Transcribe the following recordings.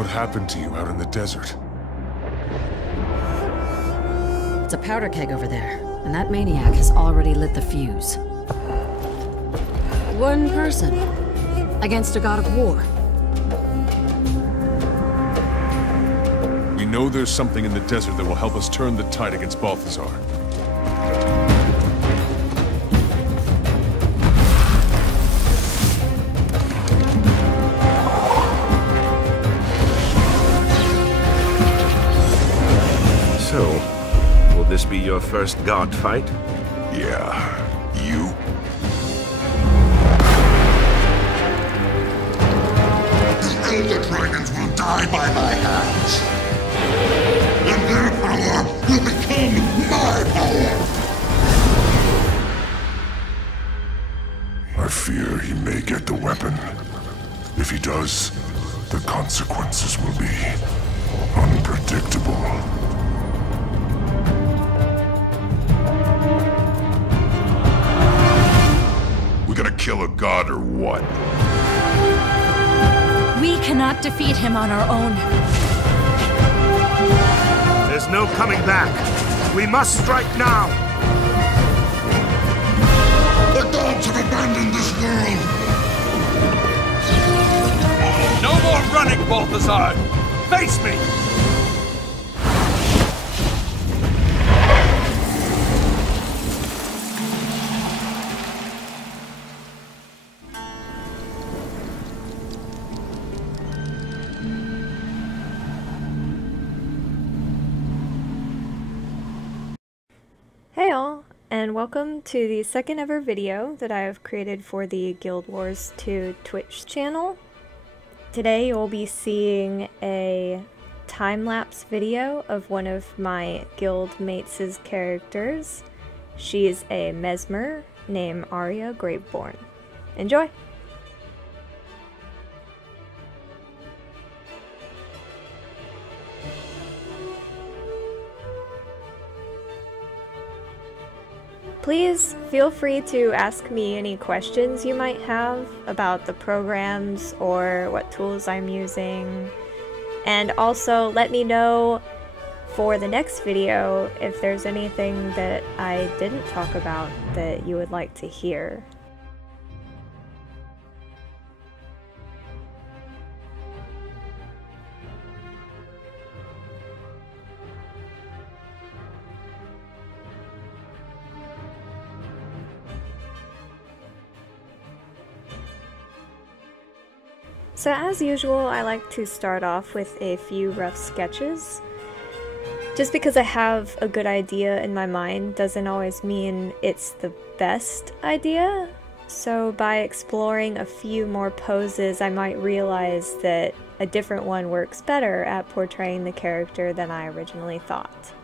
What happened to you out in the desert? It's a powder keg over there, and that maniac has already lit the fuse. One person against a god of war. We know there's something in the desert that will help us turn the tide against Balthazar. So, will this be your first god fight? Yeah, you? The Elder Dragons will die by my hands. And their power will become my power. I fear he may get the weapon. If he does, the consequences will be unpredictable. We gonna kill a god or what? We cannot defeat him on our own. There's no coming back. We must strike now. The gods have abandoned this world. No more running, Balthazar! Face me! Hey all, and welcome to the second ever video that I have created for the Guild Wars 2 Twitch channel. Today you'll be seeing a time-lapse video of one of my guild mates' characters. She is a Mesmer named Arya Graveborn. Enjoy! Please feel free to ask me any questions you might have about the programs or what tools I'm using. And also let me know for the next video if there's anything that I didn't talk about that you would like to hear. So as usual, I like to start off with a few rough sketches. Just because I have a good idea in my mind doesn't always mean it's the best idea. So by exploring a few more poses, I might realize that a different one works better at portraying the character than I originally thought.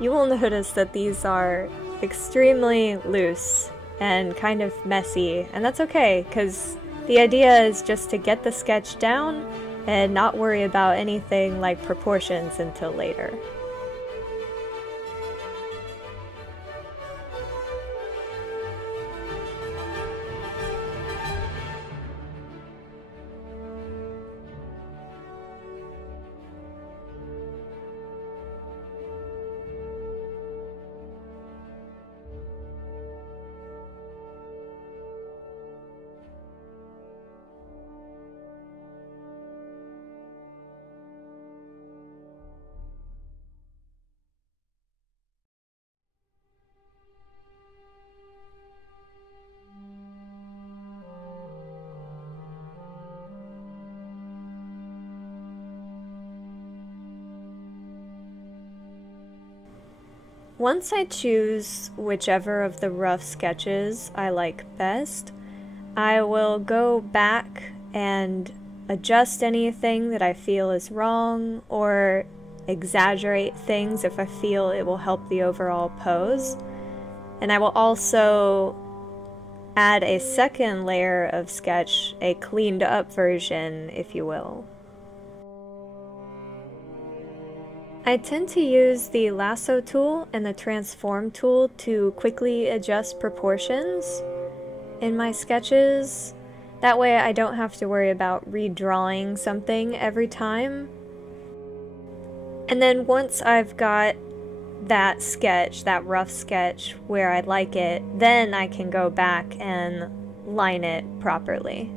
You will notice that these are extremely loose and kind of messy, and that's okay, because the idea is just to get the sketch down and not worry about anything like proportions until later. Once I choose whichever of the rough sketches I like best, I will go back and adjust anything that I feel is wrong, or exaggerate things if I feel it will help the overall pose. And I will also add a second layer of sketch, a cleaned up version, if you will. I tend to use the lasso tool and the transform tool to quickly adjust proportions in my sketches. That way I don't have to worry about redrawing something every time. And then once I've got that sketch, that rough sketch, where I'd like it, then I can go back and line it properly.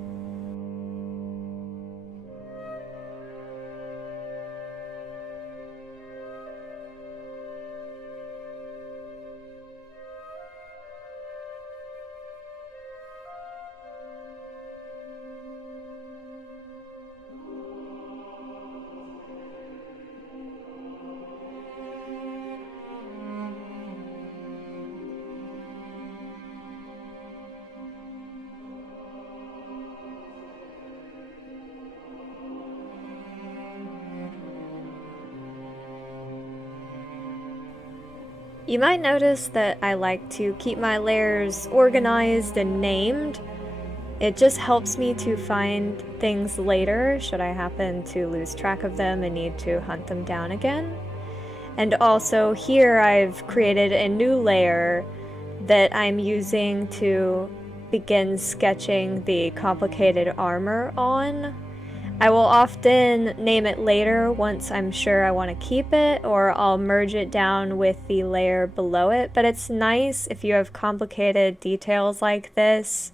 You might notice that I like to keep my layers organized and named. It just helps me to find things later should I happen to lose track of them and need to hunt them down again. And also here I've created a new layer that I'm using to begin sketching the complicated armor on. I will often name it later once I'm sure I want to keep it, or I'll merge it down with the layer below it, but it's nice if you have complicated details like this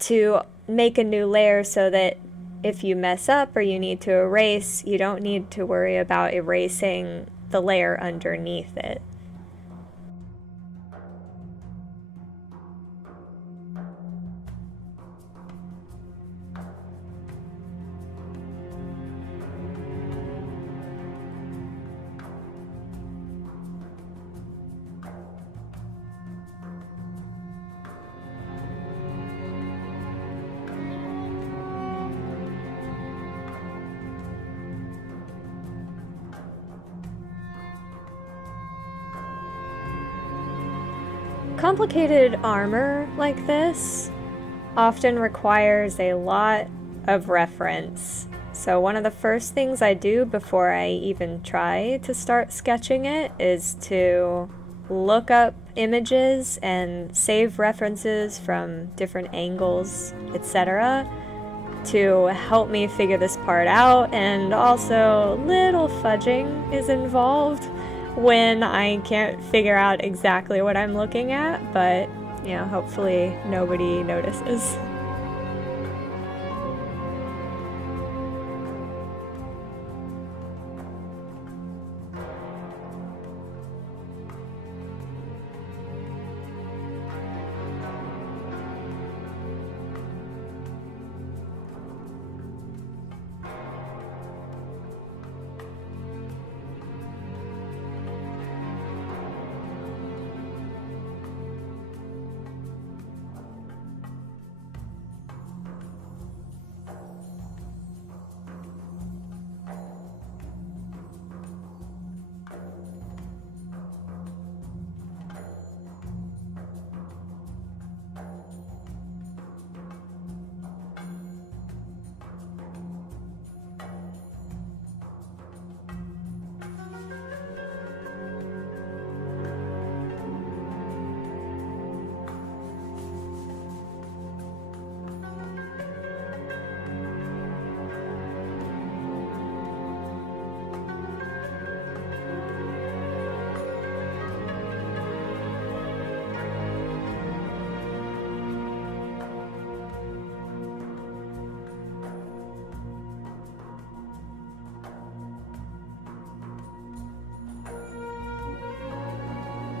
to make a new layer so that if you mess up or you need to erase, you don't need to worry about erasing the layer underneath it. Complicated armor like this often requires a lot of reference. So one of the first things I do before I even try to start sketching it is to look up images and save references from different angles, etc., to help me figure this part out. And also little fudging is involved when I can't figure out exactly what I'm looking at, but, you know, hopefully nobody notices.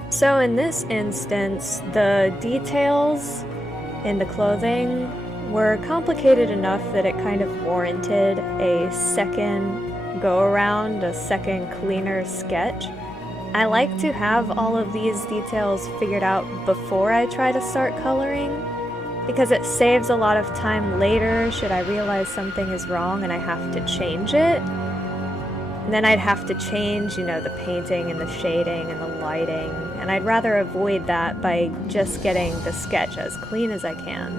So in this instance, the details in the clothing were complicated enough that it kind of warranted a second go-around, a second cleaner sketch. I like to have all of these details figured out before I try to start coloring, because it saves a lot of time later should I realize something is wrong and I have to change it. And then I'd have to change, you know, the painting and the shading and the lighting, and I'd rather avoid that by just getting the sketch as clean as I can.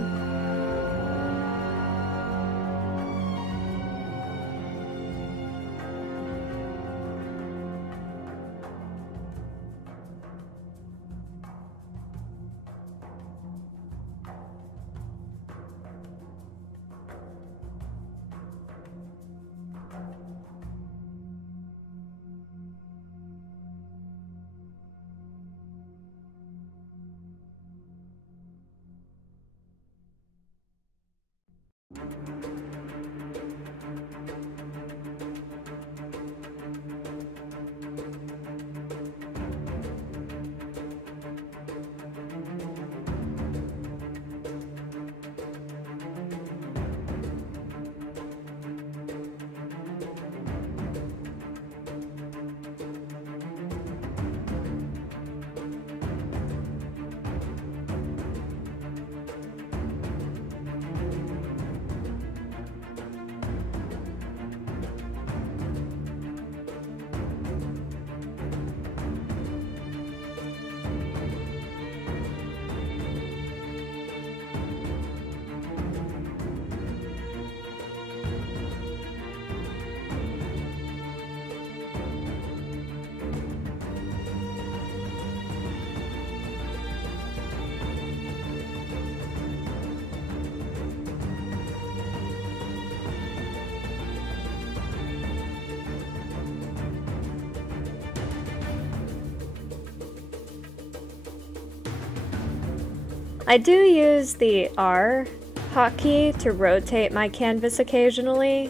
I do use the R hotkey to rotate my canvas occasionally,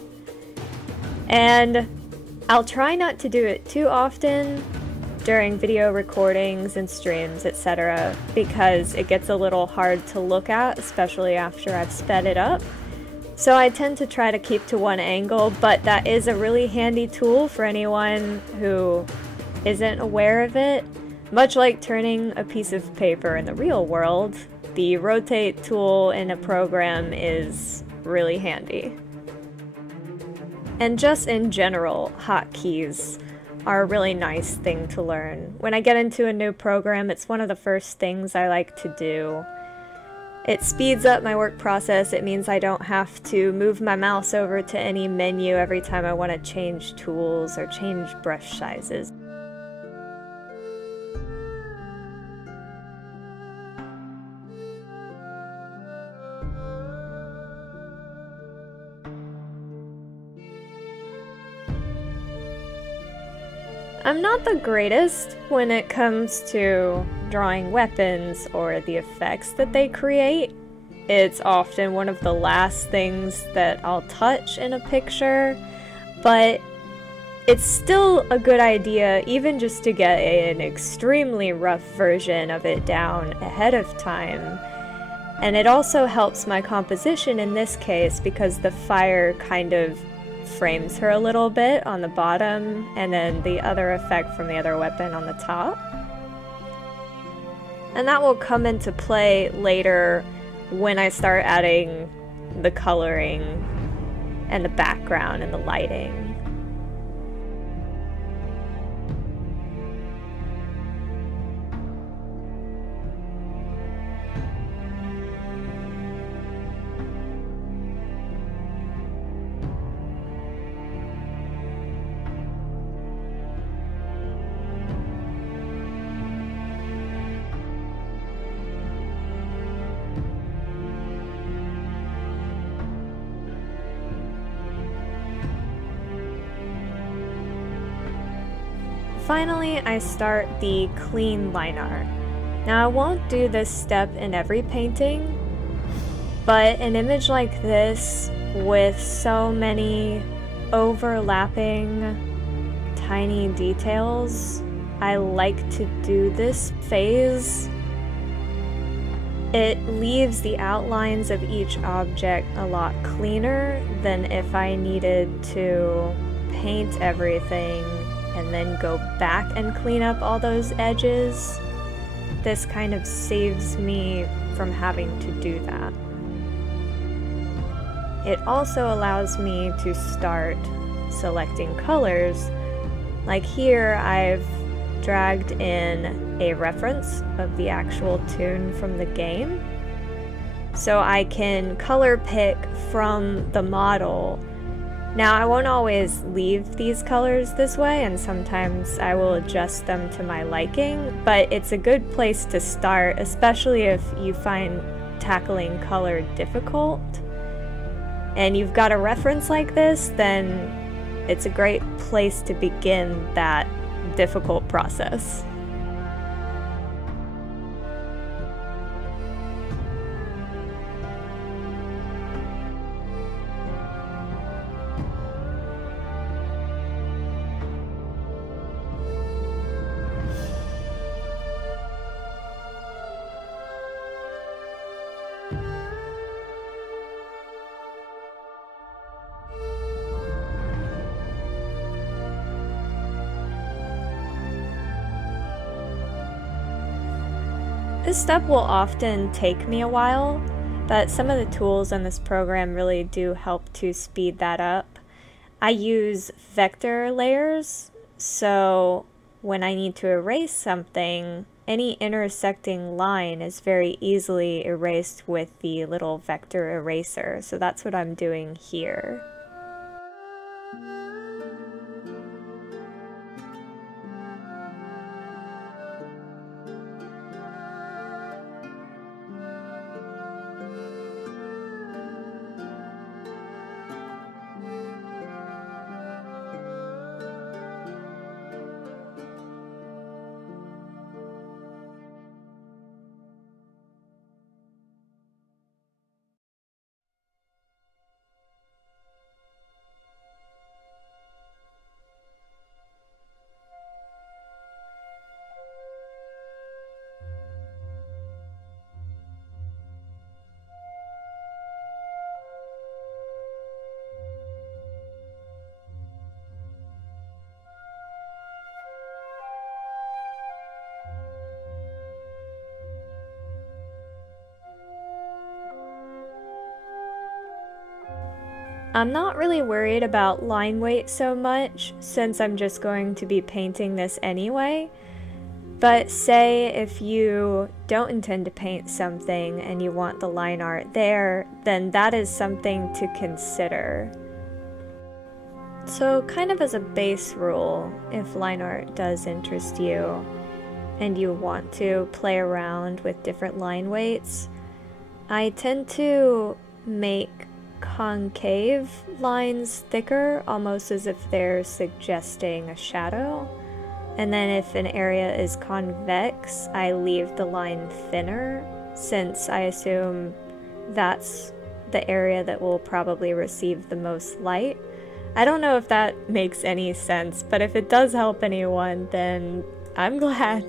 and I'll try not to do it too often during video recordings and streams, etc., because it gets a little hard to look at, especially after I've sped it up. So I tend to try to keep to one angle, but that is a really handy tool for anyone who isn't aware of it. Much like turning a piece of paper in the real world, the rotate tool in a program is really handy. And just in general, hotkeys are a really nice thing to learn. When I get into a new program, it's one of the first things I like to do. It speeds up my work process. It means I don't have to move my mouse over to any menu every time I want to change tools or change brush sizes. I'm not the greatest when it comes to drawing weapons or the effects that they create. It's often one of the last things that I'll touch in a picture, but it's still a good idea even just to get an extremely rough version of it down ahead of time. And it also helps my composition in this case because the fire kind of frames her a little bit on the bottom, and then the other effect from the other weapon on the top. And that will come into play later when I start adding the coloring and the background and the lighting. Finally, I start the clean line art. Now I won't do this step in every painting, but an image like this with so many overlapping tiny details, I like to do this phase. It leaves the outlines of each object a lot cleaner than if I needed to paint everything and then go back and clean up all those edges. This kind of saves me from having to do that. It also allows me to start selecting colors. Like here, I've dragged in a reference of the actual tune from the game. So I can color pick from the model. Now, I won't always leave these colors this way, and sometimes I will adjust them to my liking, but it's a good place to start, especially if you find tackling color difficult. And you've got a reference like this, then it's a great place to begin that difficult process. This step will often take me a while, but some of the tools in this program really do help to speed that up. I use vector layers, so when I need to erase something, any intersecting line is very easily erased with the little vector eraser, so that's what I'm doing here. I'm not really worried about line weight so much, since I'm just going to be painting this anyway. But say if you don't intend to paint something and you want the line art there, then that is something to consider. So kind of as a base rule, if line art does interest you and you want to play around with different line weights, I tend to make concave lines thicker, almost as if they're suggesting a shadow. And then if an area is convex, I leave the line thinner, since I assume that's the area that will probably receive the most light. I don't know if that makes any sense, but if it does help anyone, then I'm glad.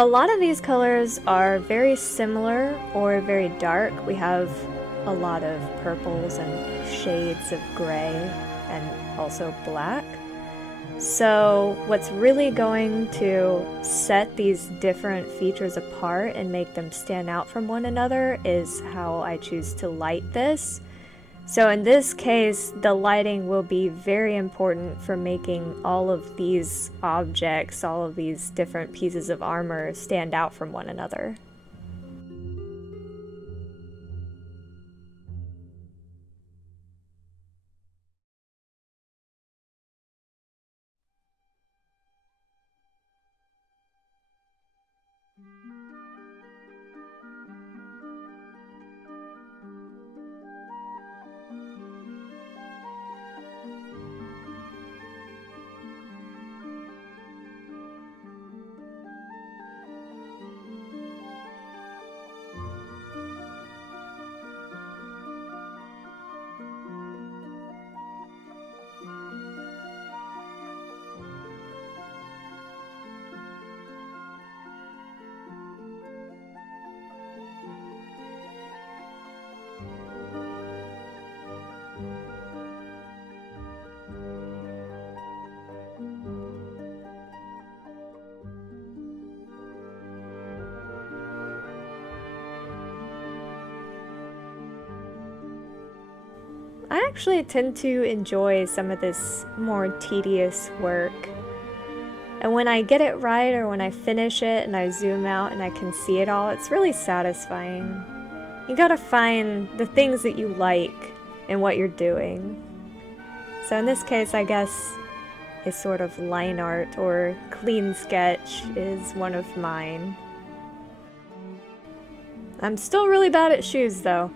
A lot of these colors are very similar or very dark. We have a lot of purples and shades of gray and also black. So what's really going to set these different features apart and make them stand out from one another is how I choose to light this. So in this case, the lighting will be very important for making all of these objects, all of these different pieces of armor stand out from one another. I actually tend to enjoy some of this more tedious work. And when I get it right, or when I finish it and I zoom out and I can see it all, it's really satisfying. You gotta find the things that you like in what you're doing. So in this case, I guess a sort of line art or clean sketch is one of mine. I'm still really bad at shoes though.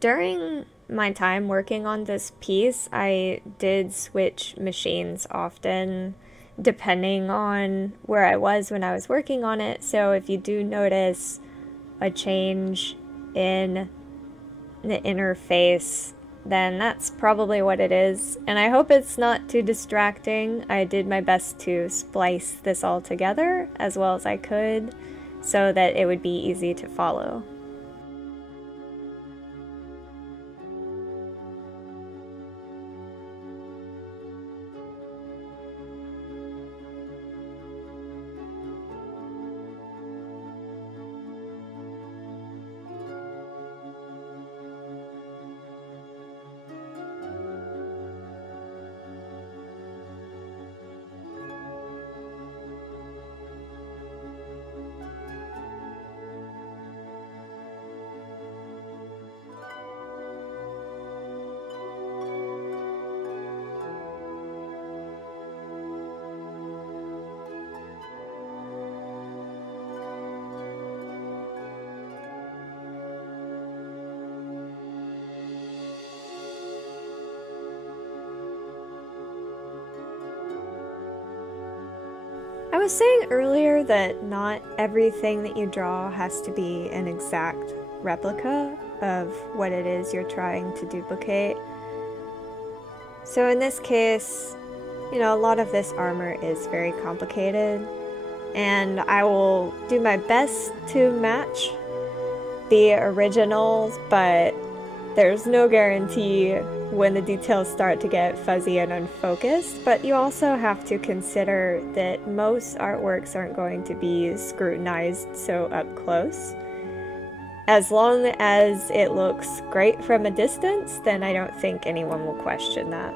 During my time working on this piece, I did switch machines often, depending on where I was when I was working on it. So if you do notice a change in the interface, then that's probably what it is. And I hope it's not too distracting. I did my best to splice this all together as well as I could so that it would be easy to follow. I was saying earlier that not everything that you draw has to be an exact replica of what it is you're trying to duplicate. So in this case, you know, a lot of this armor is very complicated, and I will do my best to match the originals, but there's no guarantee when the details start to get fuzzy and unfocused. But you also have to consider that most artworks aren't going to be scrutinized so up close. As long as it looks great from a distance, then I don't think anyone will question that.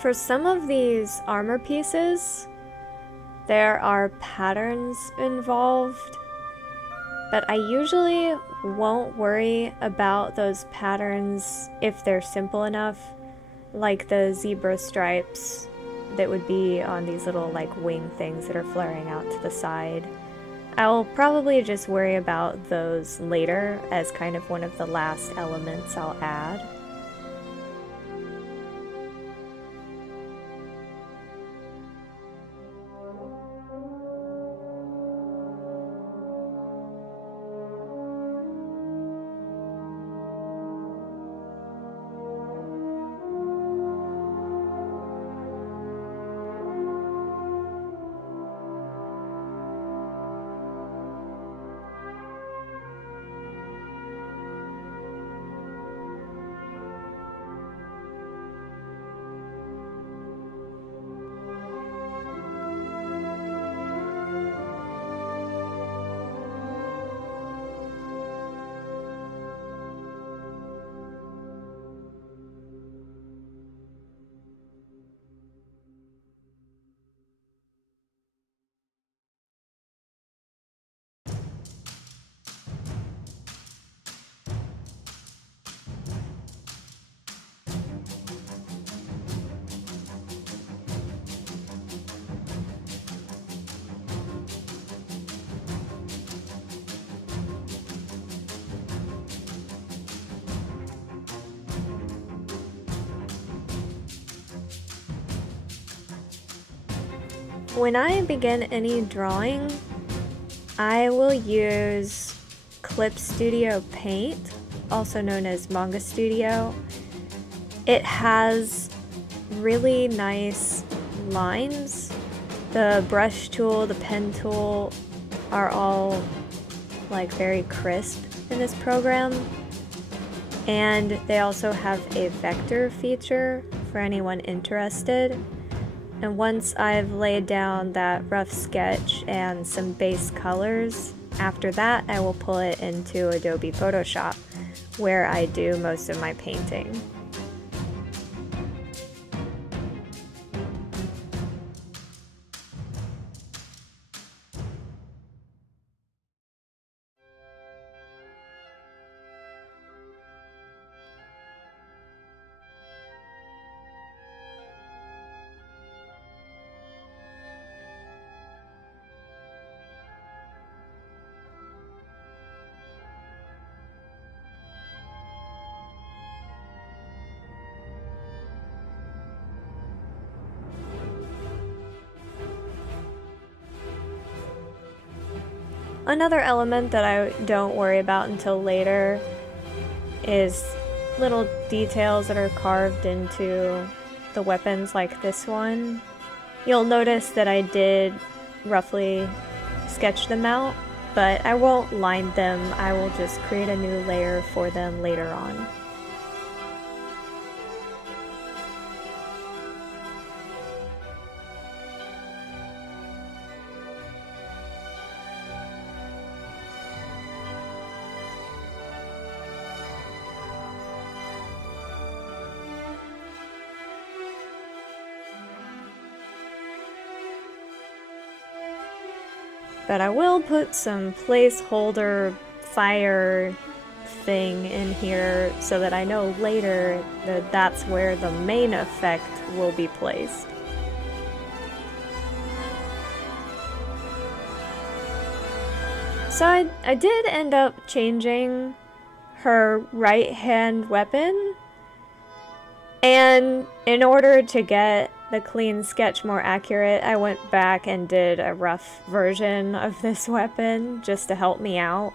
For some of these armor pieces, there are patterns involved, but I usually won't worry about those patterns if they're simple enough, like the zebra stripes that would be on these little like wing things that are flaring out to the side. I'll probably just worry about those later as kind of one of the last elements I'll add. when I begin any drawing, I will use Clip Studio Paint, also known as Manga Studio. It has really nice lines. The brush tool, the pen tool are all like very crisp in this program. And they also have a vector feature for anyone interested. And once I've laid down that rough sketch and some base colors, after that I will pull it into Adobe Photoshop, where I do most of my painting. Another element that I don't worry about until later is little details that are carved into the weapons, like this one. You'll notice that I did roughly sketch them out, but I won't line them. I will just create a new layer for them later on. But I will put some placeholder fire thing in here so that I know later that that's where the main effect will be placed. So I did end up changing her right hand weapon, and in order to get the clean sketch more accurate, I went back and did a rough version of this weapon just to help me out.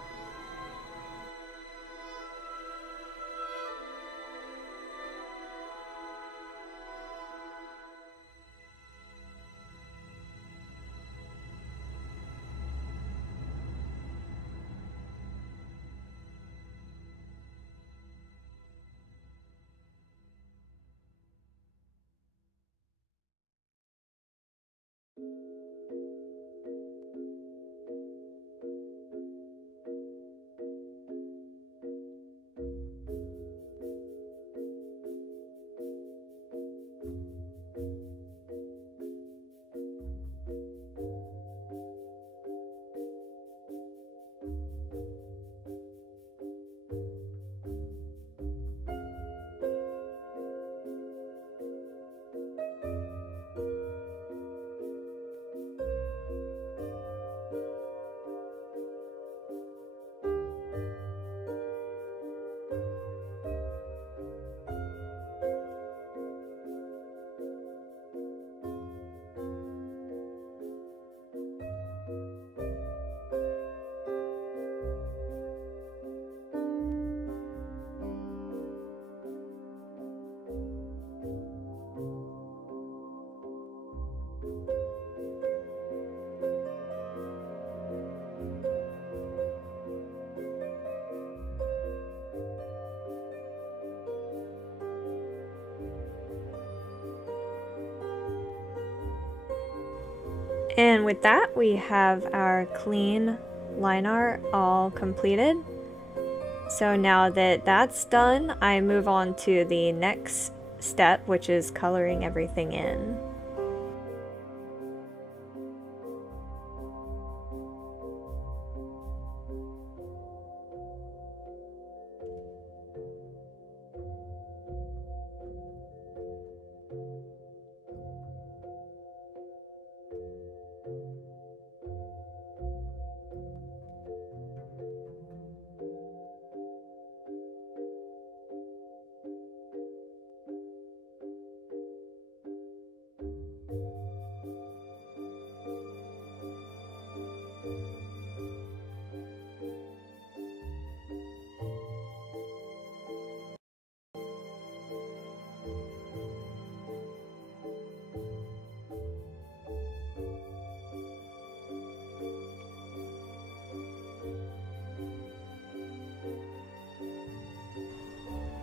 And with that, we have our clean line art all completed. So now that that's done, I move on to the next step, which is coloring everything in.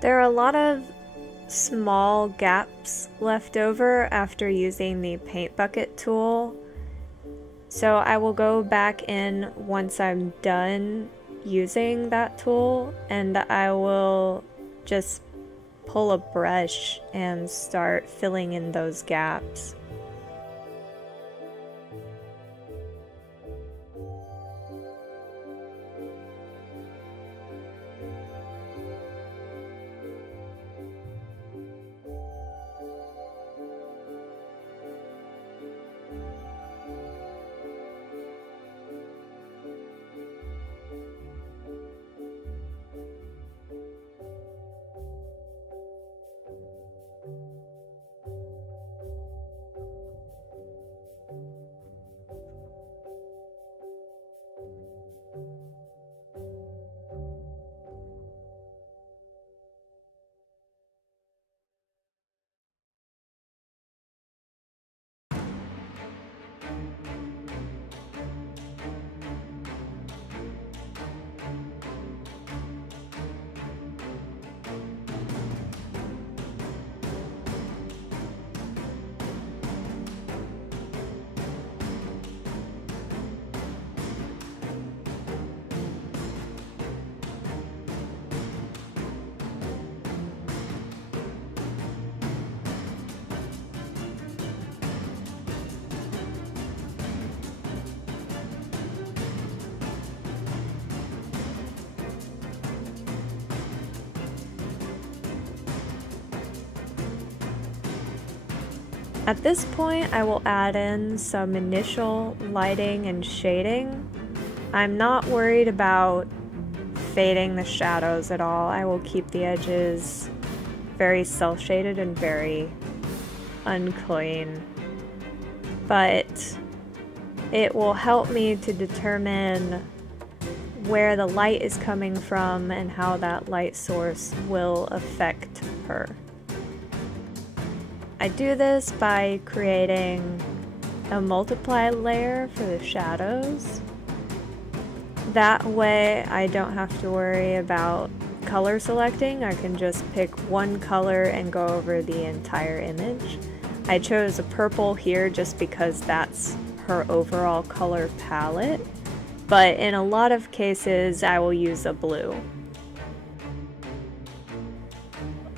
There are a lot of small gaps left over after using the paint bucket tool, so I will go back in once I'm done using that tool, and I will just pull a brush and start filling in those gaps. At this point, I will add in some initial lighting and shading. I'm not worried about fading the shadows at all. I will keep the edges very self-shaded and very unclean. But it will help me to determine where the light is coming from and how that light source will affect her. I do this by creating a multiply layer for the shadows. That way I don't have to worry about color selecting. I can just pick one color and go over the entire image. I chose a purple here just because that's her overall color palette, but in a lot of cases I will use a blue.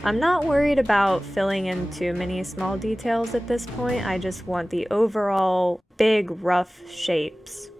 I'm not worried about filling in too many small details at this point. I just want the overall big rough shapes.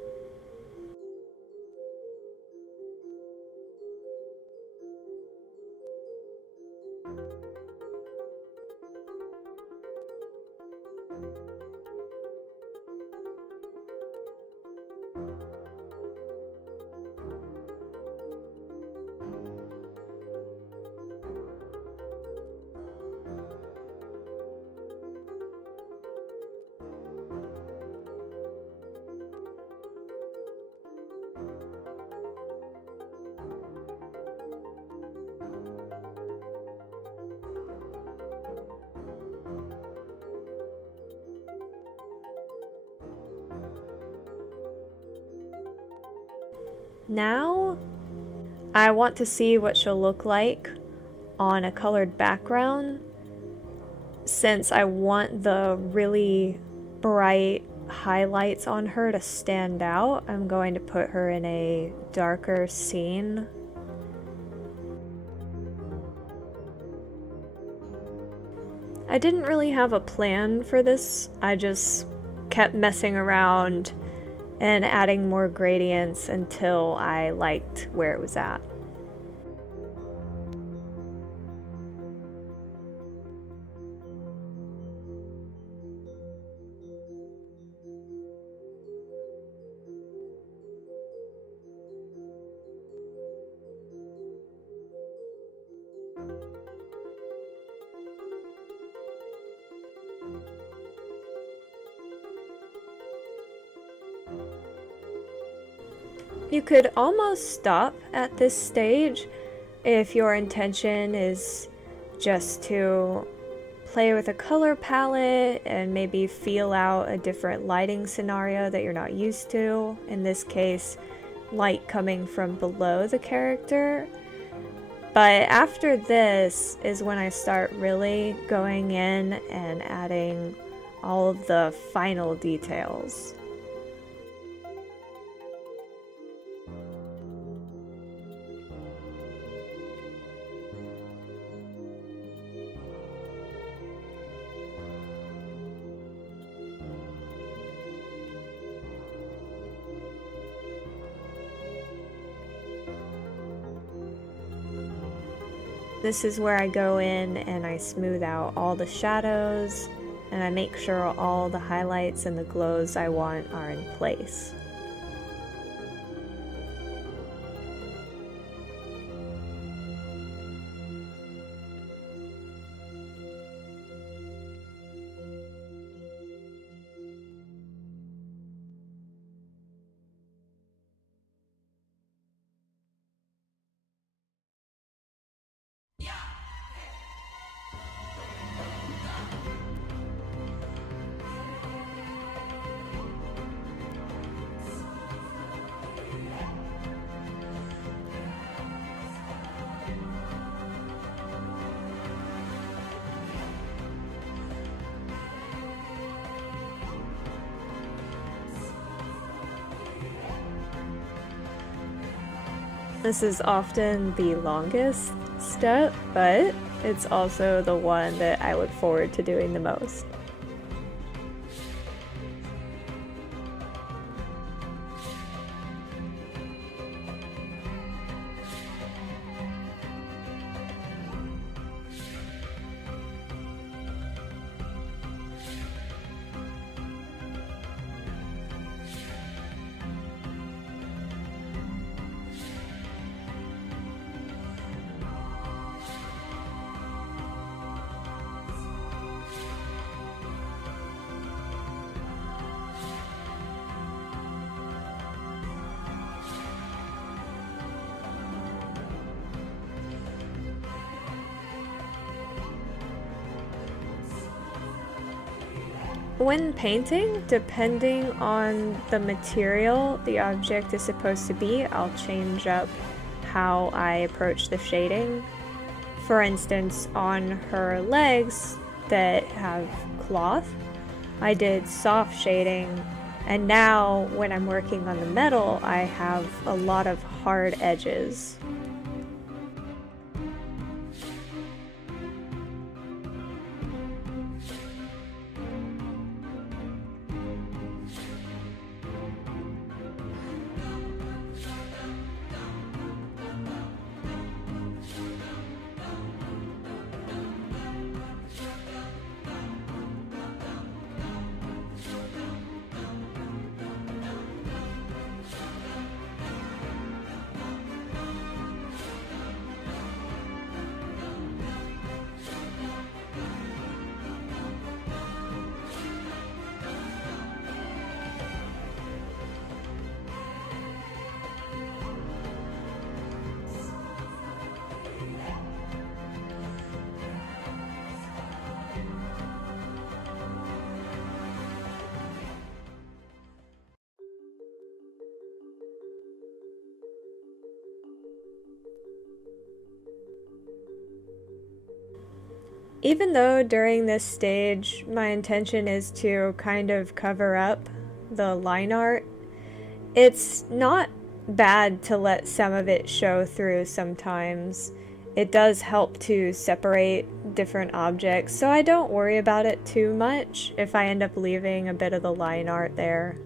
Now, I want to see what she'll look like on a colored background. Since I want the really bright highlights on her to stand out, I'm going to put her in a darker scene. I didn't really have a plan for this. I just kept messing around and adding more gradients until I liked where it was at. You could almost stop at this stage if your intention is just to play with a color palette and maybe feel out a different lighting scenario that you're not used to. In this case, light coming from below the character. But after this is when I start really going in and adding all of the final details. This is where I go in and I smooth out all the shadows, and I make sure all the highlights and the glows I want are in place. This is often the longest step, but it's also the one that I look forward to doing the most. When painting, depending on the material the object is supposed to be, I'll change up how I approach the shading. For instance, on her legs that have cloth, I did soft shading, and now when I'm working on the metal, I have a lot of hard edges. Even though during this stage my intention is to kind of cover up the line art, it's not bad to let some of it show through sometimes. It does help to separate different objects, so I don't worry about it too much if I end up leaving a bit of the line art there.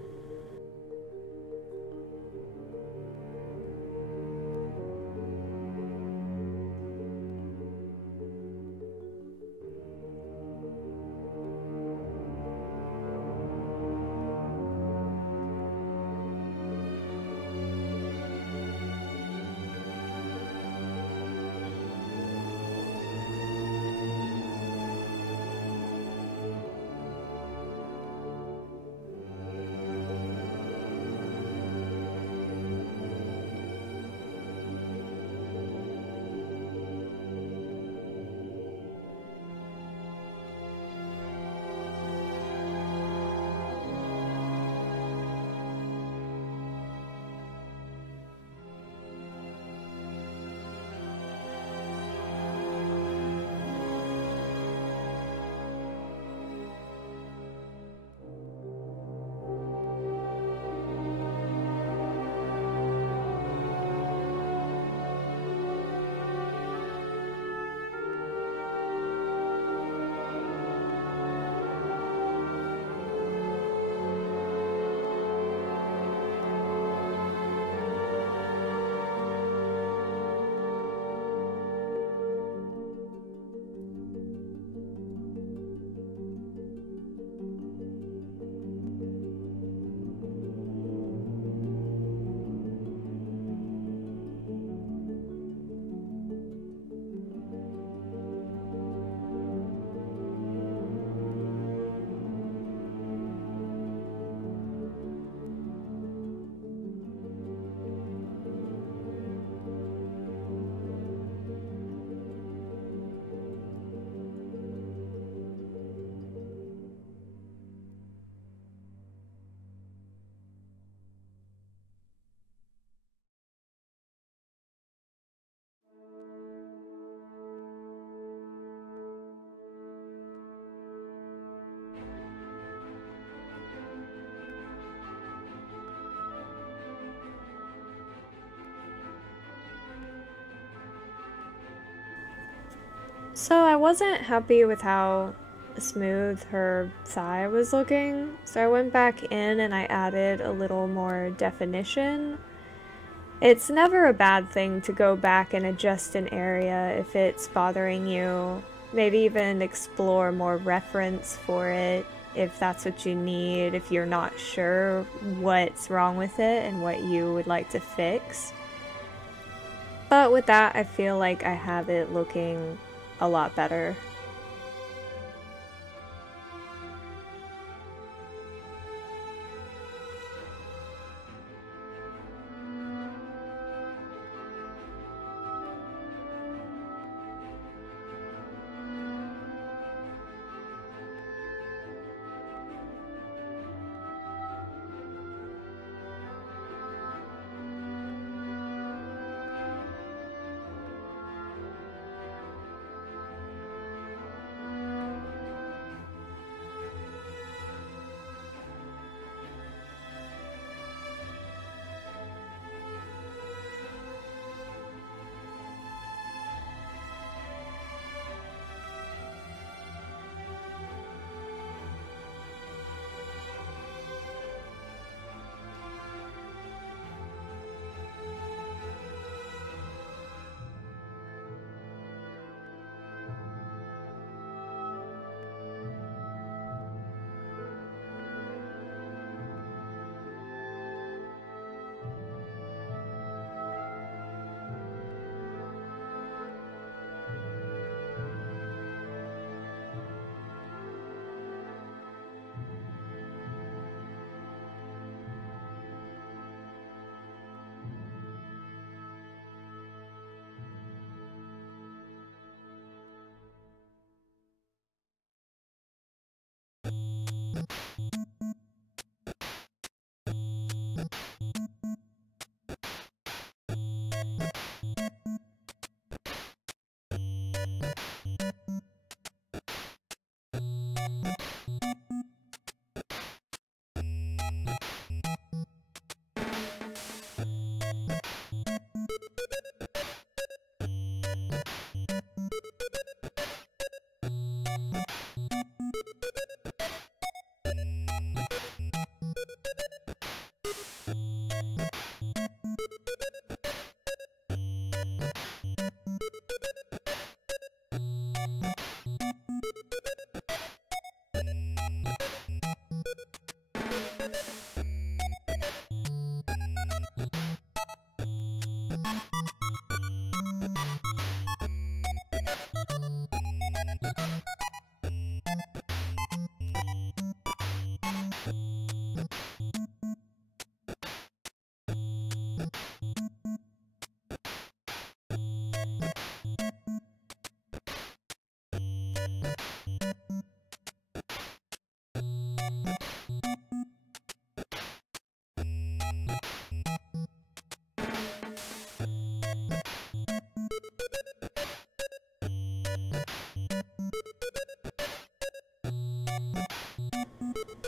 So I wasn't happy with how smooth her thigh was looking, so I went back in and I added a little more definition. It's never a bad thing to go back and adjust an area if it's bothering you. Maybe even explore more reference for it if that's what you need, if you're not sure what's wrong with it and what you would like to fix. But with that, I feel like I have it looking a lot better.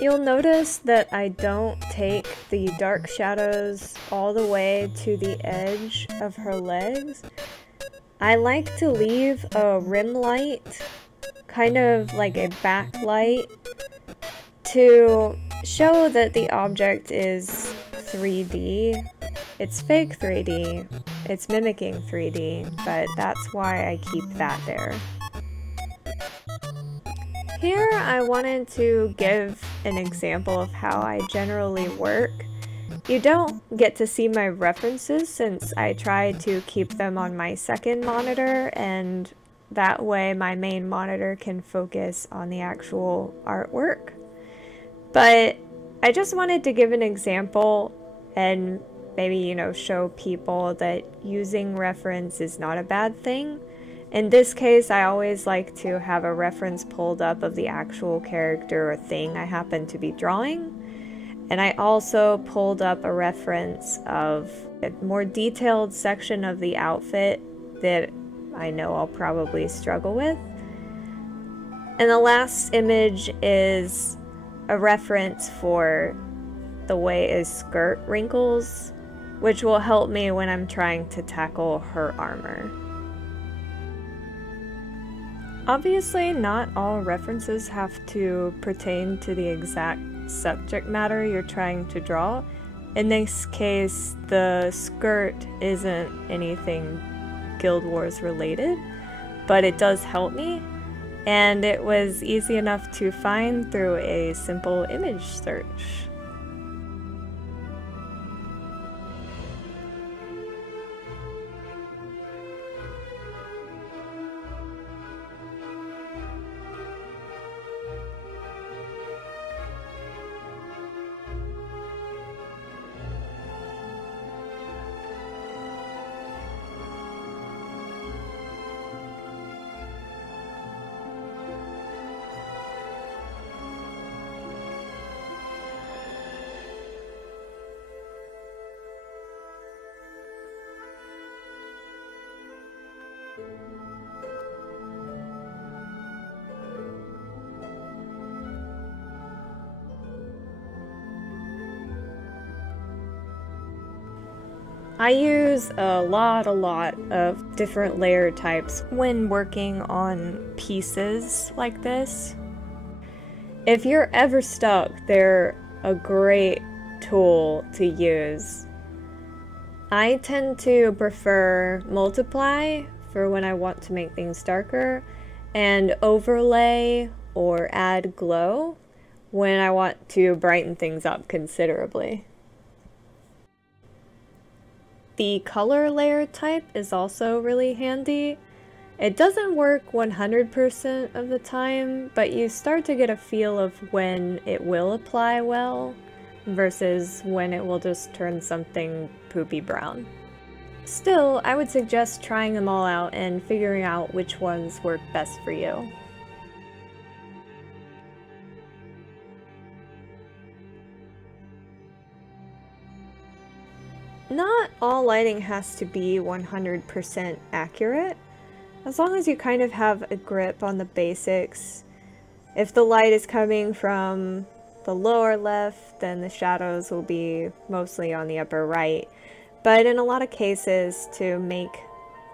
You'll notice that I don't take the dark shadows all the way to the edge of her legs. I like to leave a rim light, kind of like a backlight, to show that the object is 3D. It's fake 3D, it's mimicking 3D, but that's why I keep that there. Here I wanted to give an example of how I generally work. You don't get to see my references since I try to keep them on my second monitor, and that way my main monitor can focus on the actual artwork. But I just wanted to give an example and maybe, you know, show people that using reference is not a bad thing. In this case, I always like to have a reference pulled up of the actual character or thing I happen to be drawing. And I also pulled up a reference of a more detailed section of the outfit that I know I'll probably struggle with. And the last image is a reference for the way a skirt wrinkles, which will help me when I'm trying to tackle her armor. Obviously, not all references have to pertain to the exact subject matter you're trying to draw. In this case, the skirt isn't anything Guild Wars related, but it does help me, and it was easy enough to find through a simple image search. I use a lot of different layer types when working on pieces like this. If you're ever stuck, they're a great tool to use. I tend to prefer multiply for when I want to make things darker, and overlay or add glow when I want to brighten things up considerably. The color layer type is also really handy. It doesn't work 100% of the time, but you start to get a feel of when it will apply well versus when it will just turn something poopy brown. Still, I would suggest trying them all out and figuring out which ones work best for you. Not all lighting has to be 100% accurate, as long as you kind of have a grip on the basics. If the light is coming from the lower left, then the shadows will be mostly on the upper right. But in a lot of cases, to make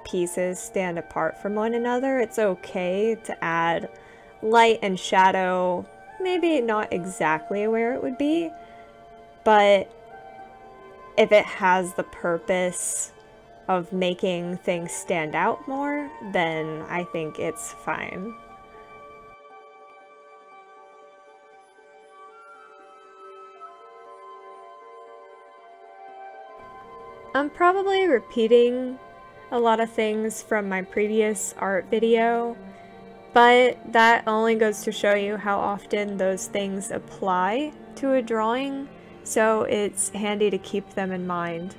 pieces stand apart from one another, it's okay to add light and shadow, maybe not exactly where it would be, but if it has the purpose of making things stand out more, then I think it's fine. I'm probably repeating a lot of things from my previous art video, but that only goes to show you how often those things apply to a drawing, so it's handy to keep them in mind.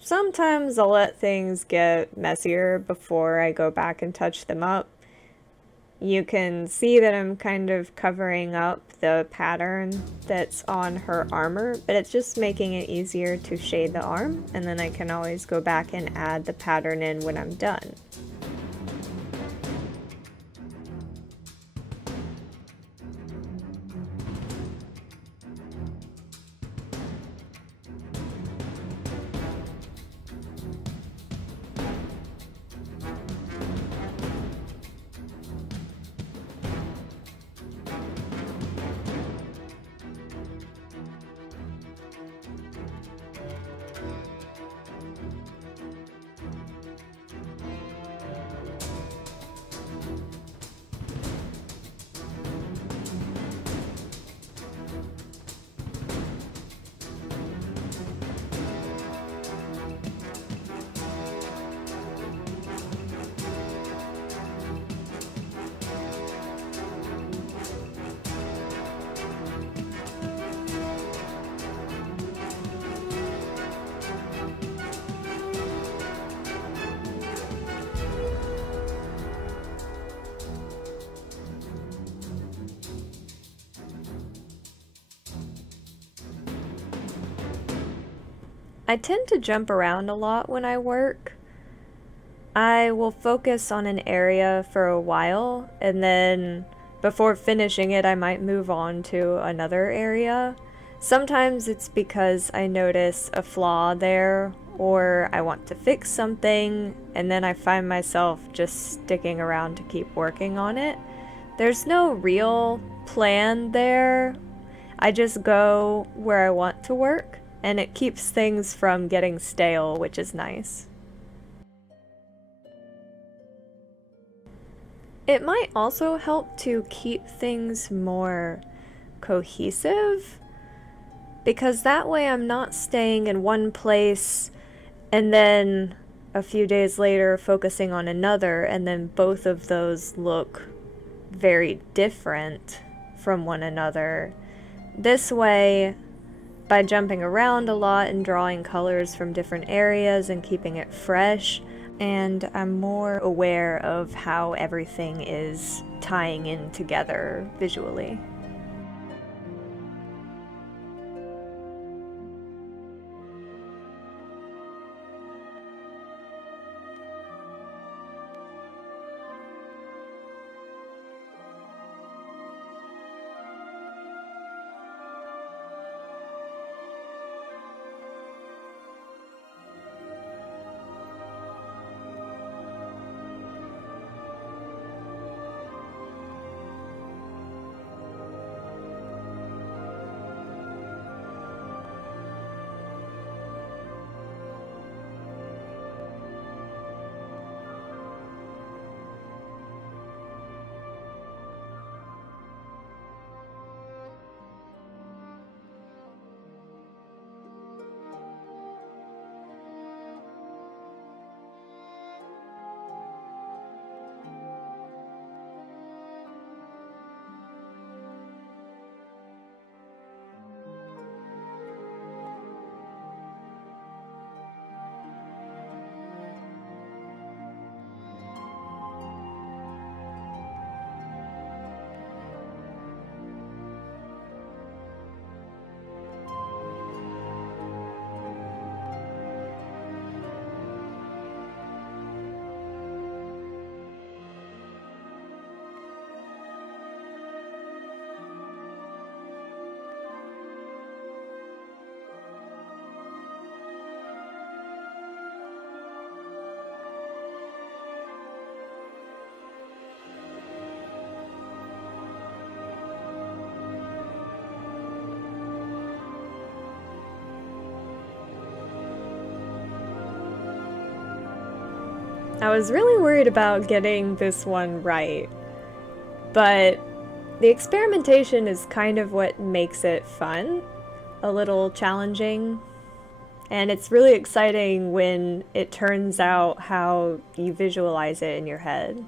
Sometimes I'll let things get messier before I go back and touch them up. You can see that I'm kind of covering up the pattern that's on her armor, but it's just making it easier to shade the arm, and then I can always go back and add the pattern in when I'm done. I tend to jump around a lot when I work. I will focus on an area for a while, and then before finishing it, I might move on to another area. Sometimes it's because I notice a flaw there, or I want to fix something, and then I find myself just sticking around to keep working on it. There's no real plan there. I just go where I want to work, and it keeps things from getting stale, which is nice. It might also help to keep things more cohesive, because that way I'm not staying in one place and then a few days later focusing on another, and then both of those look very different from one another. This way, by jumping around a lot and drawing colors from different areas and keeping it fresh, and I'm more aware of how everything is tying in together visually. I was really worried about getting this one right, but the experimentation is kind of what makes it fun, a little challenging, and it's really exciting when it turns out how you visualize it in your head.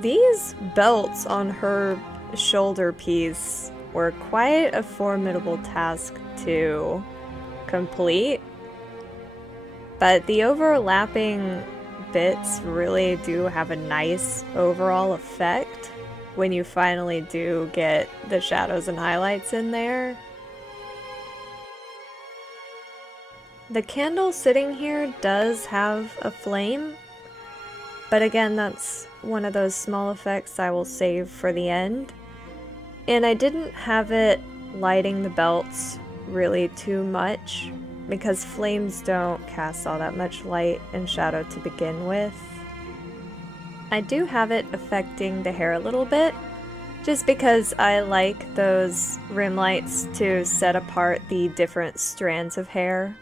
These belts on her shoulder piece were quite a formidable task to complete, but the overlapping bits really do have a nice overall effect. when you finally do get the shadows and highlights in there. The candle sitting here does have a flame, but again, that's one of those small effects I will save for the end. And I didn't have it lighting the belts really too much, because flames don't cast all that much light and shadow to begin with. I do have it affecting the hair a little bit, just because I like those rim lights to set apart the different strands of hair.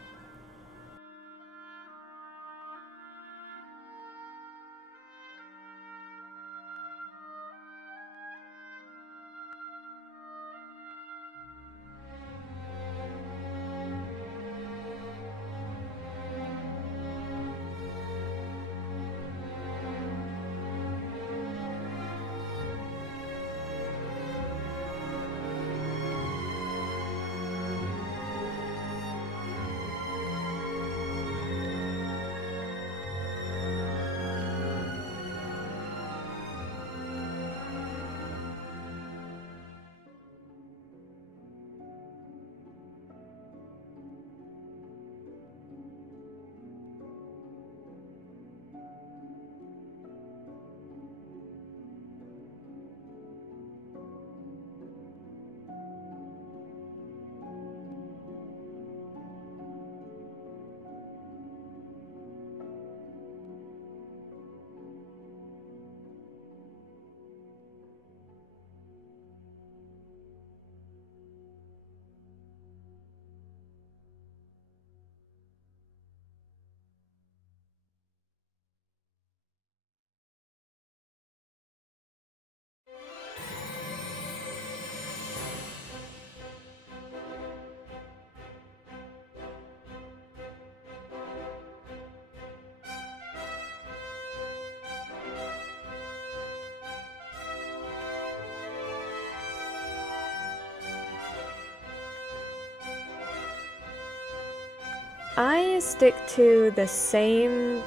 I stick to the same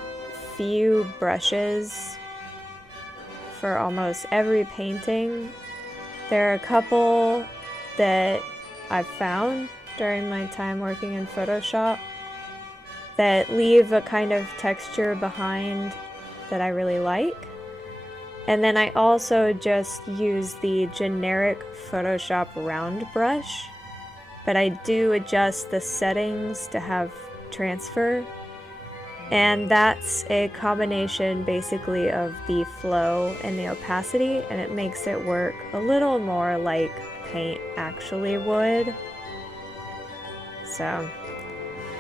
few brushes for almost every painting. There are a couple that I've found during my time working in Photoshop that leave a kind of texture behind that I really like. And then I also just use the generic Photoshop round brush, but I do adjust the settings to have transfer, and that's a combination basically of the flow and the opacity, and it makes it work a little more like paint actually would. So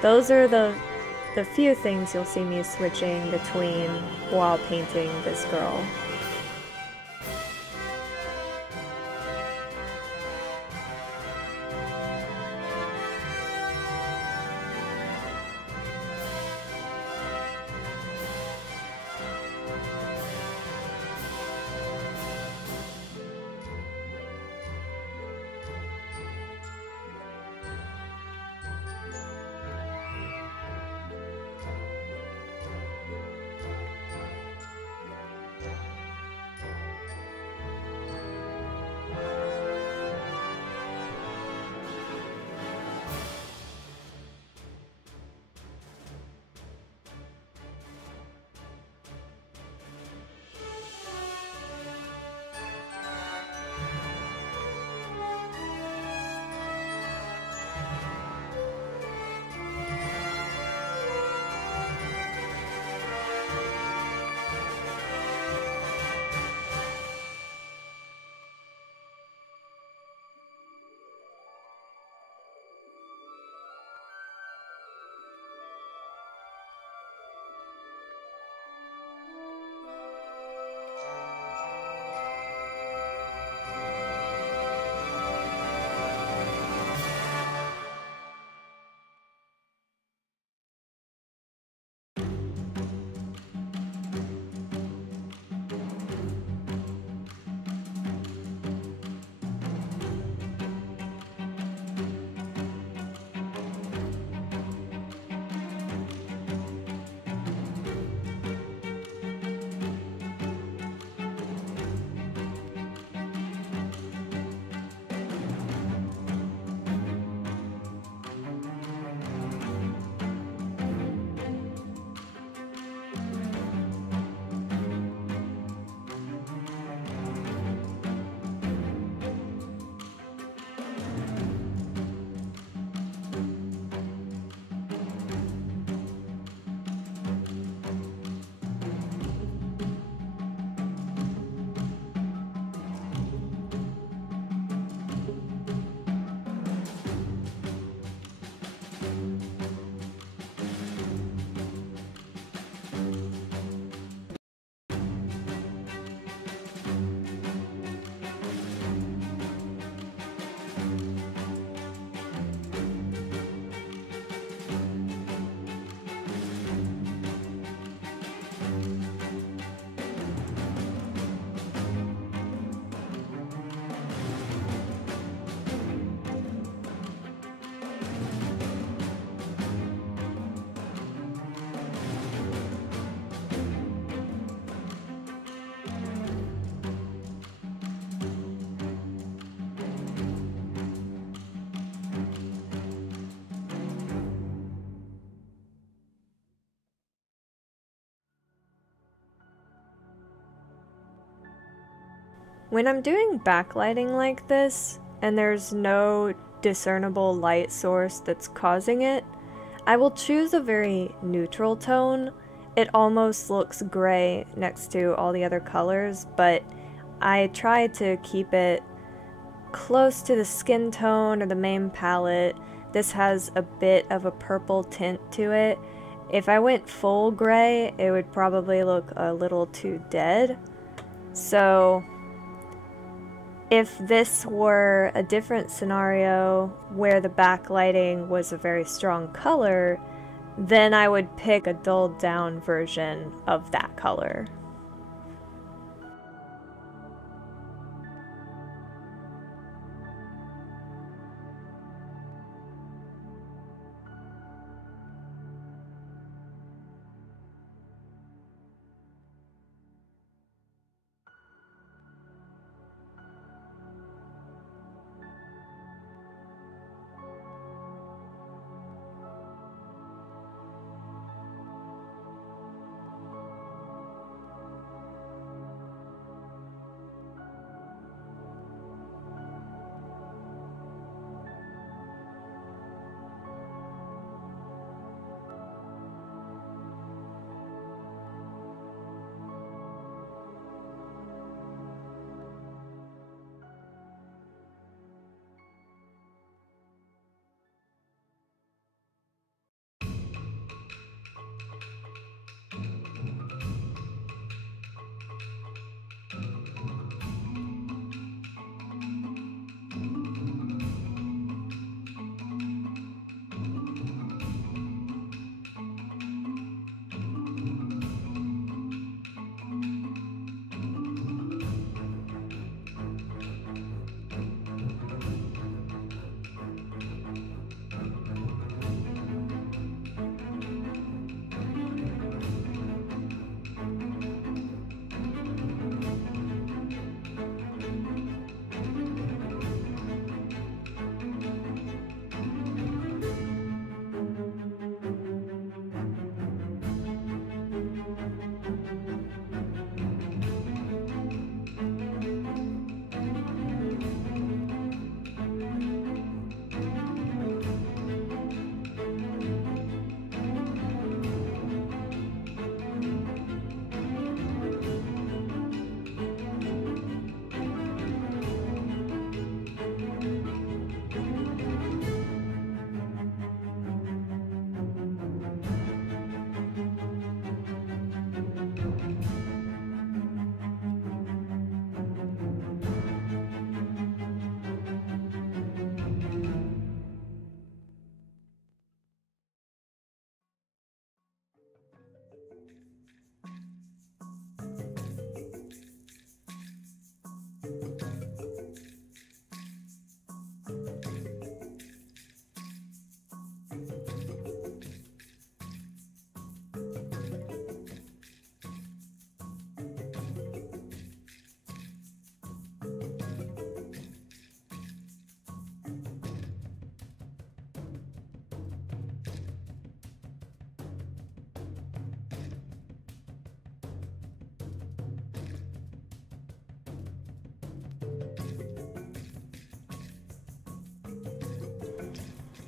those are the few things you'll see me switching between while painting this girl. When I'm doing backlighting like this, and there's no discernible light source that's causing it, I will choose a very neutral tone. It almost looks gray next to all the other colors, but I try to keep it close to the skin tone or the main palette. This has a bit of a purple tint to it. If I went full gray, it would probably look a little too dead. So if this were a different scenario where the backlighting was a very strong color, then I would pick a dulled down version of that color.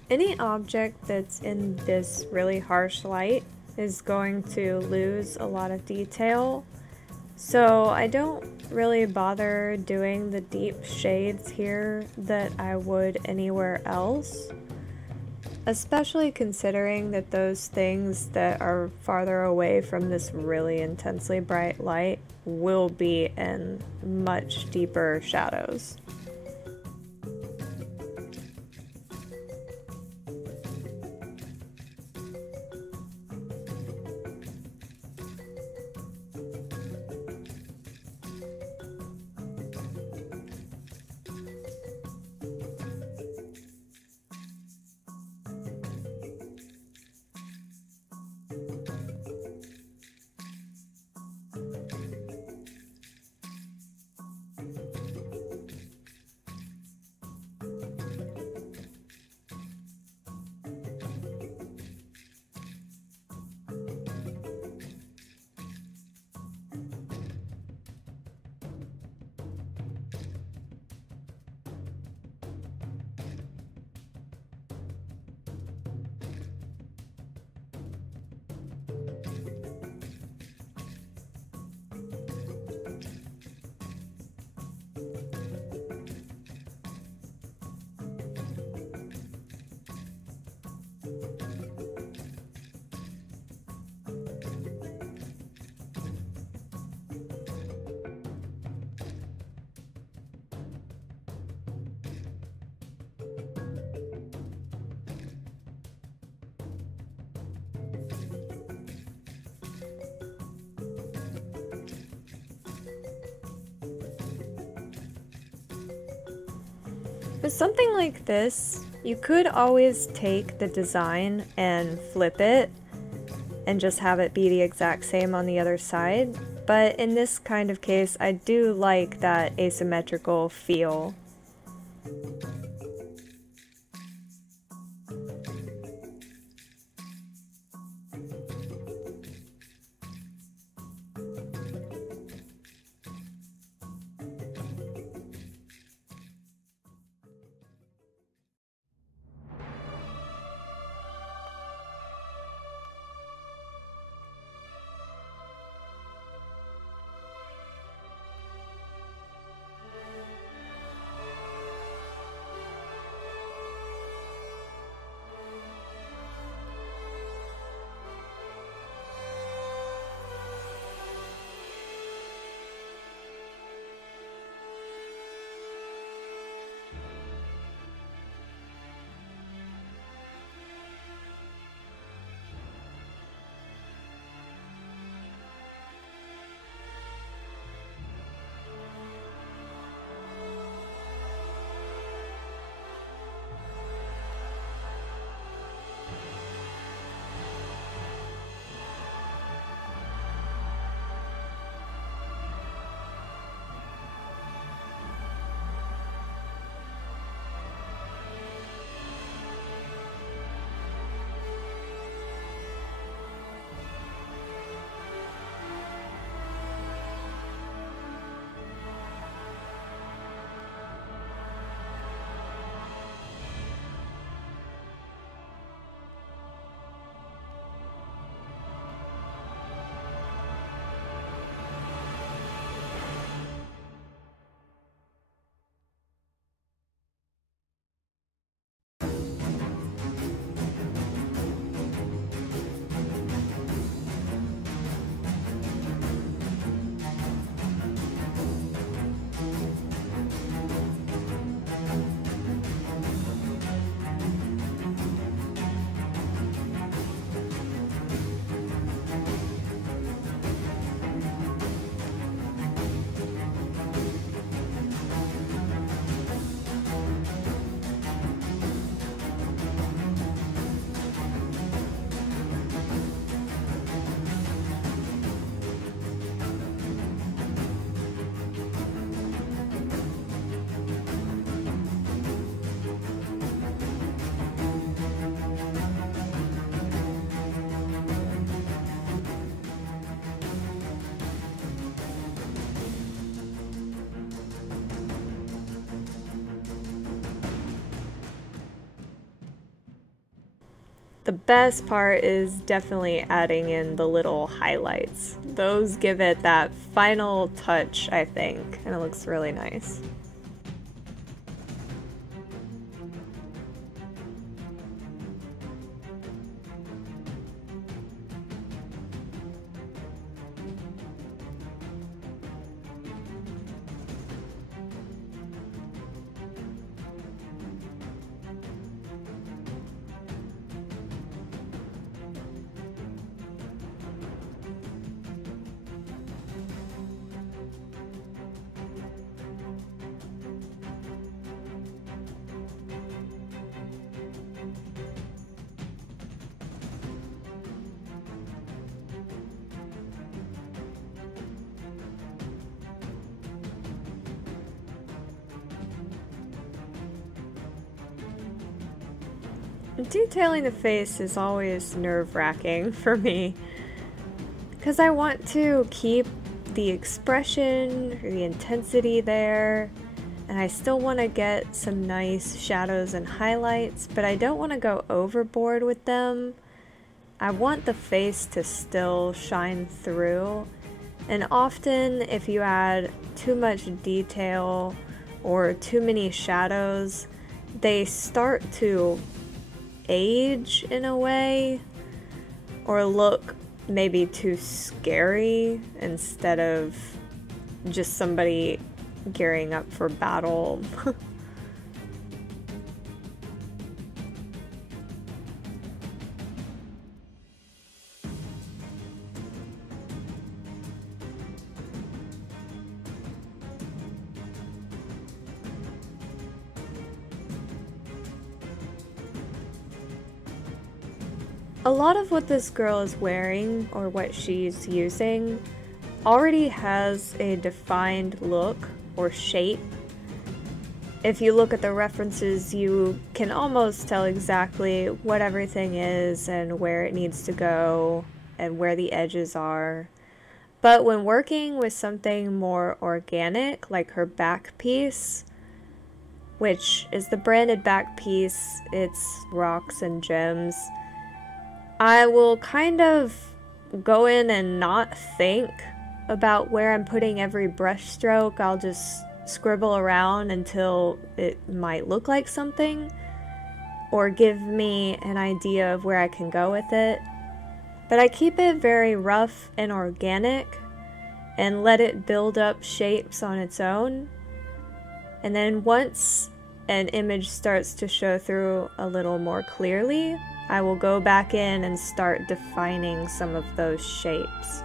Any object that's in this really harsh light is going to lose a lot of detail, so I don't really bother doing the deep shades here that I would anywhere else, especially considering that those things that are farther away from this really intensely bright light will be in much deeper shadows. With something like this, you could always take the design and flip it and just have it be the exact same on the other side. But in this kind of case, I do like that asymmetrical feel. The best part is definitely adding in the little highlights. Those give it that final touch, I think, and it looks really nice. Detailing the face is always nerve-wracking for me, because I want to keep the expression or the intensity there, and I still want to get some nice shadows and highlights, but I don't want to go overboard with them. I want the face to still shine through, and often if you add too much detail or too many shadows, they start to age in a way, or look maybe too scary instead of just somebody gearing up for battle. A lot of what this girl is wearing, or what she's using, already has a defined look or shape. If you look at the references, you can almost tell exactly what everything is and where it needs to go and where the edges are. But when working with something more organic, like her back piece, which is the branded back piece, it's rocks and gems, I will kind of go in and not think about where I'm putting every brush stroke. I'll just scribble around until it might look like something or give me an idea of where I can go with it. But I keep it very rough and organic and let it build up shapes on its own. And then once an image starts to show through a little more clearly, I will go back in and start defining some of those shapes.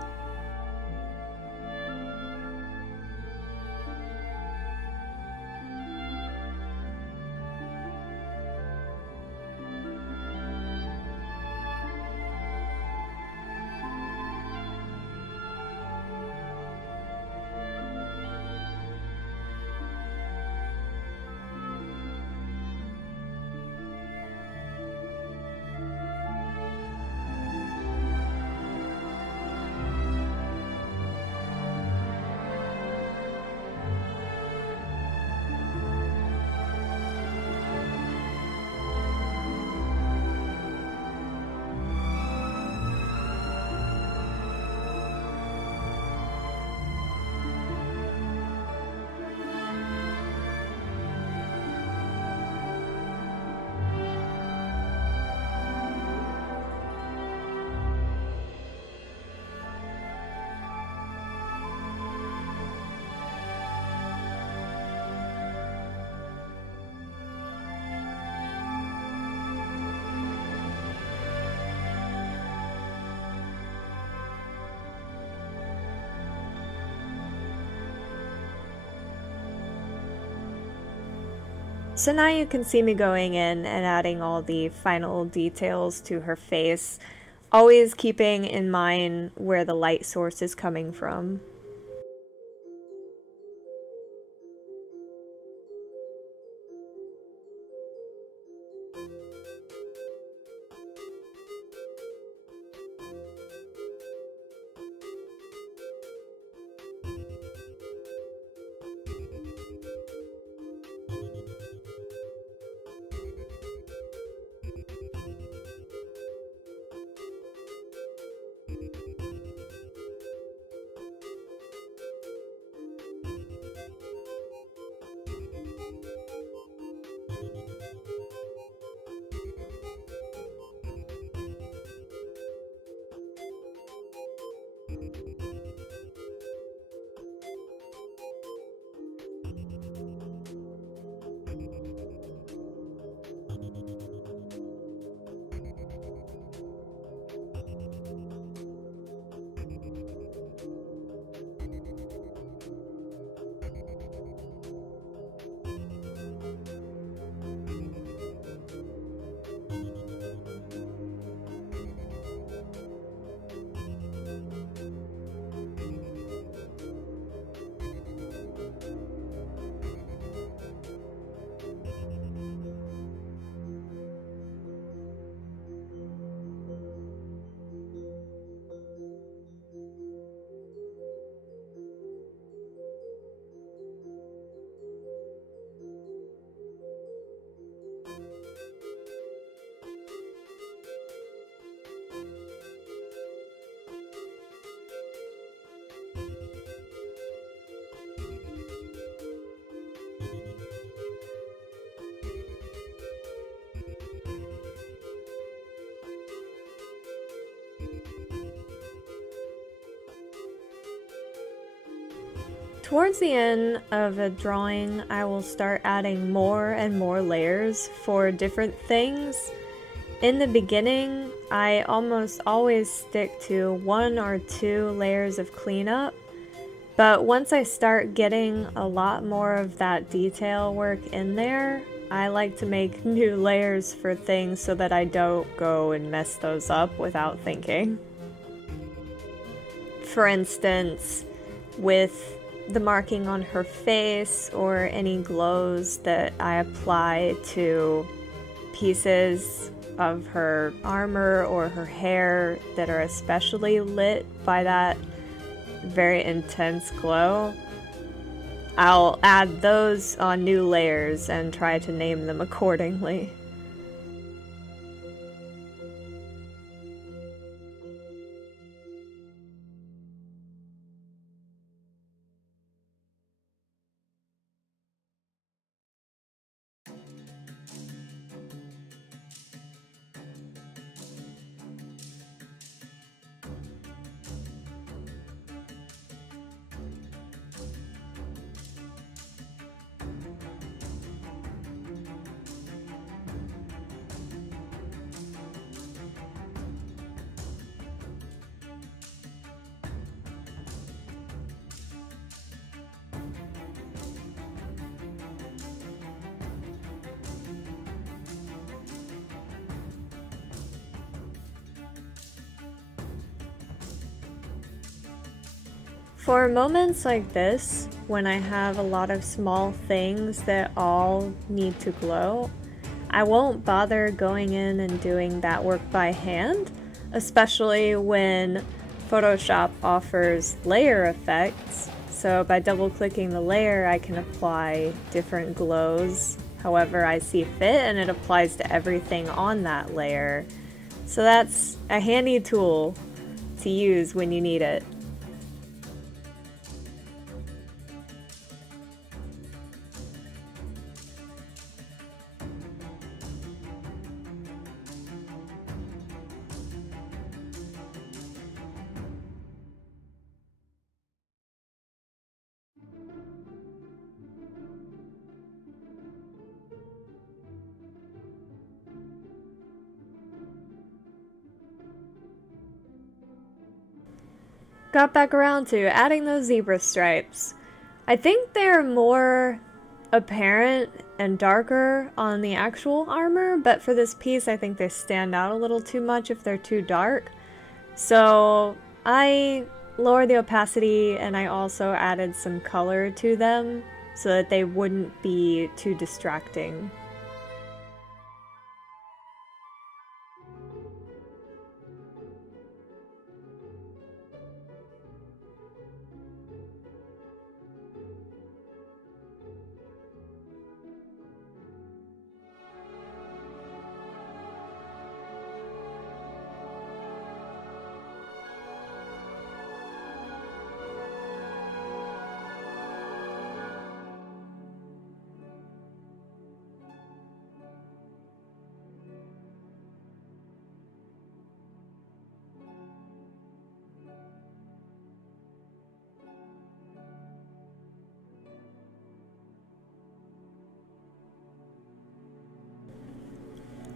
So now you can see me going in and adding all the final details to her face, always keeping in mind where the light source is coming from. Towards the end of a drawing, I will start adding more and more layers for different things. In the beginning, I almost always stick to 1 or 2 layers of cleanup, but once I start getting a lot more of that detail work in there, I like to make new layers for things so that I don't go and mess those up without thinking. For instance, with the marking on her face or any glows that I apply to pieces of her armor or her hair that are especially lit by that very intense glow, I'll add those on new layers and try to name them accordingly. For moments like this, when I have a lot of small things that all need to glow, I won't bother going in and doing that work by hand, especially when Photoshop offers layer effects. So by double-clicking the layer, I can apply different glows however I see fit, and it applies to everything on that layer. So that's a handy tool to use when you need it. Got back around to adding those zebra stripes. I think they're more apparent and darker on the actual armor, but for this piece I think they stand out a little too much if they're too dark. So I lowered the opacity and I also added some color to them so that they wouldn't be too distracting.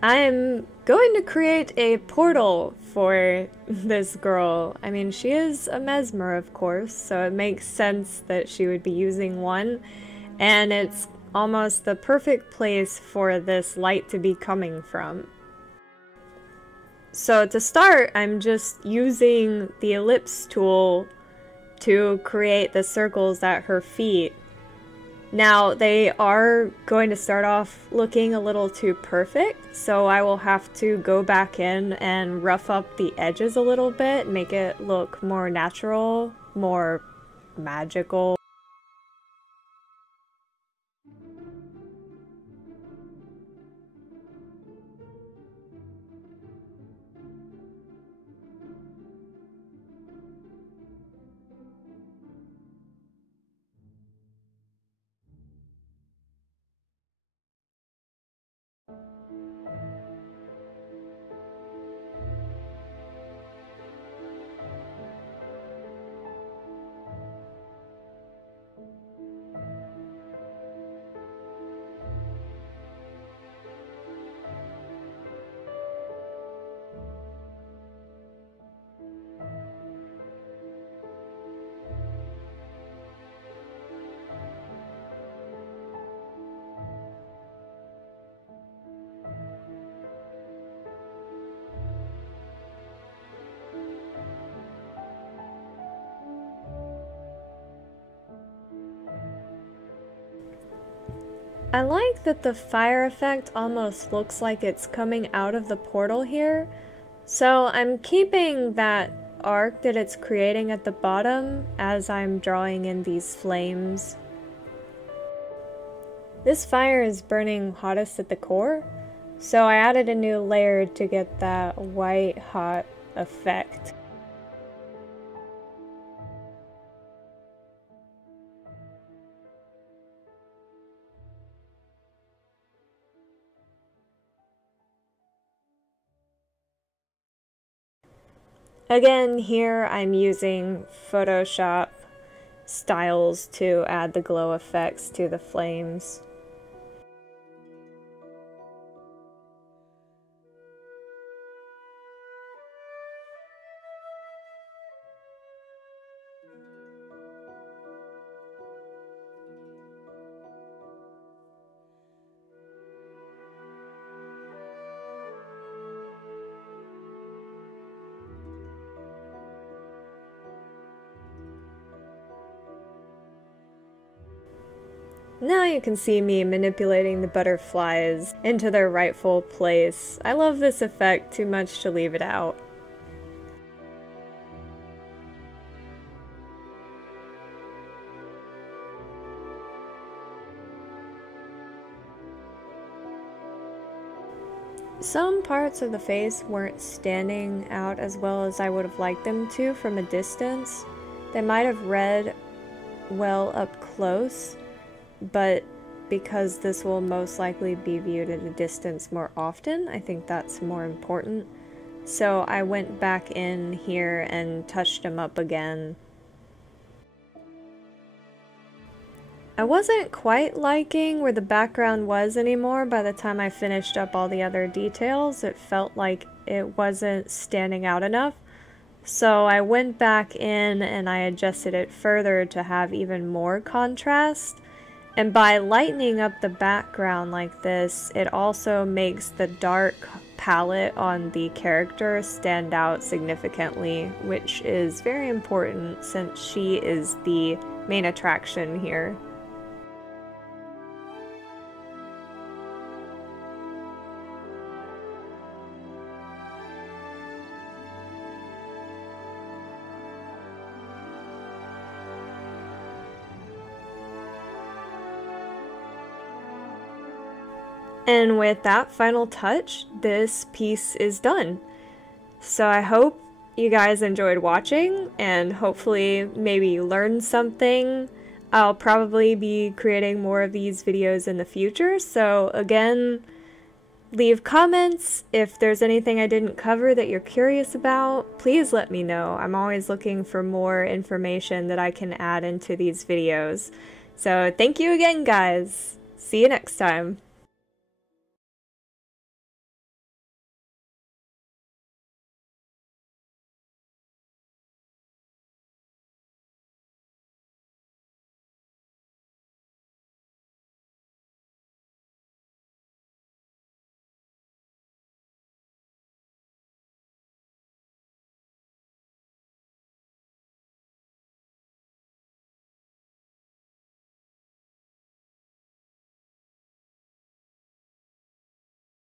I'm going to create a portal for this girl. I mean, she is a mesmer, of course, so it makes sense that she would be using one, and it's almost the perfect place for this light to be coming from. So to start, I'm just using the ellipse tool to create the circles at her feet. Now, they are going to start off looking a little too perfect, so I will have to go back in and rough up the edges a little bit, make it look more natural, more magical. I like that the fire effect almost looks like it's coming out of the portal here. So I'm keeping that arc that it's creating at the bottom as I'm drawing in these flames. This fire is burning hottest at the core, so I added a new layer to get that white hot effect. Again, here I'm using Photoshop styles to add the glow effects to the flames. Now you can see me manipulating the butterflies into their rightful place. I love this effect too much to leave it out. Some parts of the face weren't standing out as well as I would have liked them to from a distance. They might have read well up close, but because this will most likely be viewed at a distance more often, I think that's more important. So I went back in here and touched them up again. I wasn't quite liking where the background was anymore by the time I finished up all the other details. It felt like it wasn't standing out enough. So I went back in and I adjusted it further to have even more contrast. And by lightening up the background like this, it also makes the dark palette on the character stand out significantly, which is very important since she is the main attraction here. And with that final touch, this piece is done. So I hope you guys enjoyed watching, and hopefully maybe you learned something. I'll probably be creating more of these videos in the future, so again, leave comments. If there's anything I didn't cover that you're curious about, please let me know. I'm always looking for more information that I can add into these videos. So thank you again, guys. See you next time.